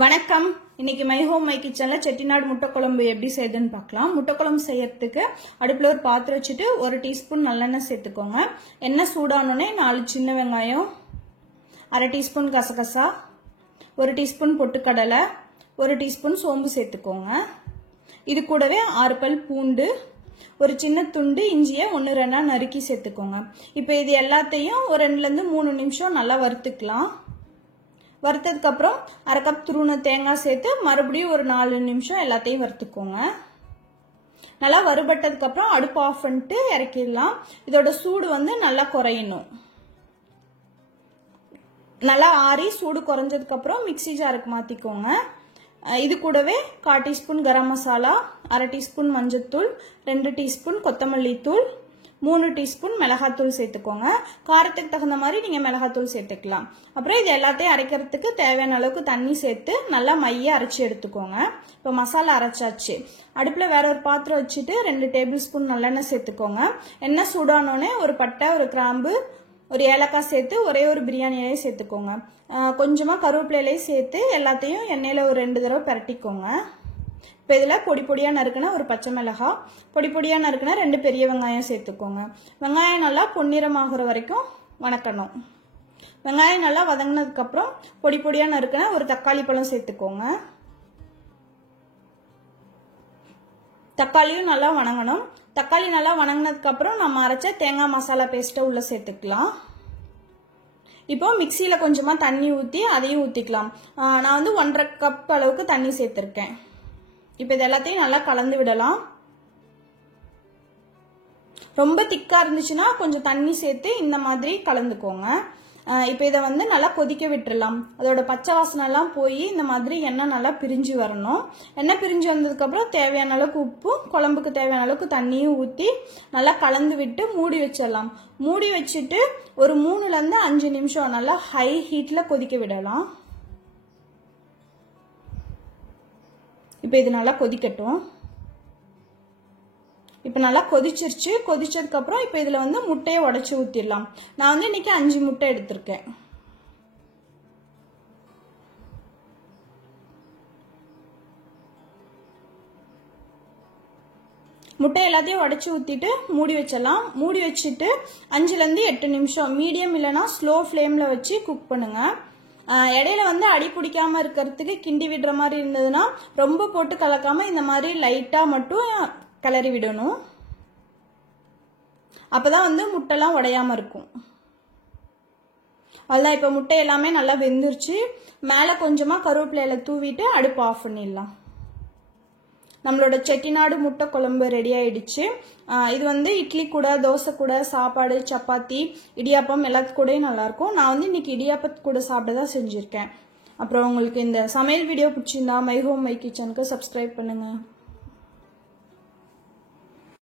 வணக்கம். இன்னைக்கு my home my கிச்சன்ல செட்டிநாடு முட்டை குழம்பு எப்படி செய்யுதுன்னு பார்க்கலாம். முட்டை குழம்பு செய்யறதுக்கு அடுப்புல ஒரு பாத்திரம் வச்சுட்டு 1 டீஸ்பூன் நல்லெண்ணெய் சேர்த்துக்கோங்க. எண்ணெய் சூடானோடனே 4 சின்ன வெங்காயம், 1/2 டீஸ்பூன் கசகசா, 1 டீஸ்பூன் பொட்டுக்கடலை, 1 டீஸ்பூன் சோம்பு சேர்த்துக்கோங்க. இது கூடவே 6 பல் பூண்டு, ஒரு சின்ன துண்டு இஞ்சியை 1-2 நறுக்கி சேர்த்துக்கோங்க. இப்போ இது எல்லாத்தையும் ஒரு 2 to 3 நிமிஷம் நல்லா வறுத்துக்கலாம். வறுத்ததுக்கு அப்புறம் 1/2 கப் துருவன தேங்காய் சேர்த்து மறுபடியும் ஒரு 4 நிமிஷம் எல்லாத்தையும் வறுத்துக்கோங்க. நல்லா வறுபட்டதுக்கு அப்புறம் அடுப்பு ஆஃப் பண்ணிட்டு இறக்கிடலாம். இதோட சூடு நல்லா குறையணும். நல்லா ஆறி சூடு குறைஞ்சதுக்கு அப்புறம் மிக்ஸி ஜாருக்கு மாத்திக்கோங்க. இது கூடவே 1/4 டீஸ்பூன் கரம் மசாலா, 1/2 டீஸ்பூன் மஞ்சத்தூள், 2 டீஸ்பூன் கொத்தமல்லி தூள், 3 டீஸ்பூன் மிளகாத்தூள் சேர்த்துக்கோங்க. காரத்துக்கு தகுந்த மாதிரி நீங்க மிளகாத்தூள் சேர்த்துக்கலாம். அப்புறம் இது எல்லாத்தையும் அரைக்கிறதுக்கு தேவையான அளவுக்கு தண்ணி சேர்த்து நல்லா மைய அரைச்சி எடுத்துக்கோங்க. இப்போ மசாலா அரைச்சாச்சு. அடுப்புல வேற ஒரு பாத்திரம் வச்சுட்டு 2 டேபிள் ஸ்பூன் நல்லெண்ணெய் சேர்த்துக்கோங்க. எண்ணெய் சூடானோடனே ஒரு பட்டை, ஒரு கிராம்பு, ஒரு ஏலக்காய் சேர்த்து ஒரே ஒரு பிரியாணி இலையை சேர்த்துக்கோங்க. கொஞ்சமா கருவேப்பிலையும் சேர்த்து எல்லாத்தையும் எண்ணெயில ஒரு 2 தடவை பரட்டிக்கோங்க. இப்போ இதில் பொடி பொடியாக நறுக்கினா ஒரு பச்சை மிளகாய், பொடி பொடியாக நறுக்கினா 2 பெரிய வெங்காயம் சேர்த்துக்கோங்க. வெங்காயம் நல்லா பொன்னிறமாகிற வரைக்கும் வணக்கணும். வெங்காயம் நல்லா வதங்கினதுக்கப்புறம் பொடி பொடியாக நறுக்கினா ஒரு தக்காளி பழம் சேர்த்துக்கோங்க. தக்காளியும் நல்லா வணங்கணும். தக்காளி நல்லா வணங்கினதுக்கப்புறம் நம்ம அரைச்ச தேங்காய் மசாலா பேஸ்ட்டை உள்ள சேர்த்துக்கலாம். இப்போ மிக்சியில் கொஞ்சமாக தண்ணி ஊற்றி அதையும் ஊற்றிக்கலாம். நான் 1.5 கப் அளவுக்கு தண்ணி சேர்த்துருக்கேன். இப்போ இது எல்லாத்தையும் நல்லா கலந்து விடலாம். ரொம்ப திக்கா இருந்துச்சுன்னா கொஞ்சம் தண்ணி சேர்த்து இந்த மாதிரி கலந்துக்கோங்க. இப்போ இதை நல்லா கொதிக்க விட்டுடலாம். அதோட பச்சை வாசனை எல்லாம் போய் இந்த மாதிரி எண்ணெய் நல்லா பிரிஞ்சு வரணும். எண்ணெய் பிரிஞ்சு வந்ததுக்கு அப்புறம் தேவையான அளவுக்கு உப்பும் குழம்புக்கு தேவையான அளவுக்கு தண்ணியும் ஊற்றி நல்லா கலந்து விட்டு மூடி வச்சிடலாம். மூடி வச்சுட்டு ஒரு 3 to 5 நிமிஷம் நல்லா ஹை ஹீட்ல கொதிக்க விடலாம். இப்போ இது நல்லா கொதிக்கட்டும். இப்போ நல்லா கொதிச்சிருச்சு. கொதிச்சதுக்கு அப்புறம் இப்போ இதுல முட்டையை உடைச்சு ஊத்திடலாம். நான் இன்னைக்கு 5 முட்டை எடுத்திருக்கேன். முட்டை எல்லாத்தையும் உடைச்சு ஊத்திட்டு மூடி வச்சிடலாம். மூடி வச்சுட்டு 5 to 8 நிமிஷம் மீடியம் இல்லைன்னா ஸ்லோ ஃப்ளேம்ல வச்சு குக் பண்ணுங்க. இடையில அடி பிடிக்காம இருக்கிறதுக்கு கிண்டி விடுற மாதிரி இருந்ததுன்னா ரொம்ப போட்டு கலக்காம இந்த மாதிரி லைட்டா மட்டும் கிளறி விடணும். அப்பதான் முட்டைலாம் உடையாம இருக்கும். அதுதான் இப்ப முட்டை எல்லாமே நல்லா வெந்துருச்சு. மேல கொஞ்சமா கருவேப்பிலையில தூவிட்டு அடுப்பு ஆஃப் பண்ணிடலாம். நம்மளோட செட்டிநாடு முட்டை குழம்பு ரெடி ஆயிடுச்சு. இது இட்லி கூட, தோசை கூட, சாப்பாடு, சப்பாத்தி, இடியாப்பம் எல்லாத்து கூடயும் நல்லா இருக்கும். நான் இன்னைக்கு இடியாப்பத்து கூட சாப்பிட்டதான் செஞ்சிருக்கேன். அப்புறம் உங்களுக்கு இந்த சமையல் வீடியோ பிடிச்சிருந்தா மை ஹோம் மை கிச்சனுக்கு சப்ஸ்கிரைப் பண்ணுங்க.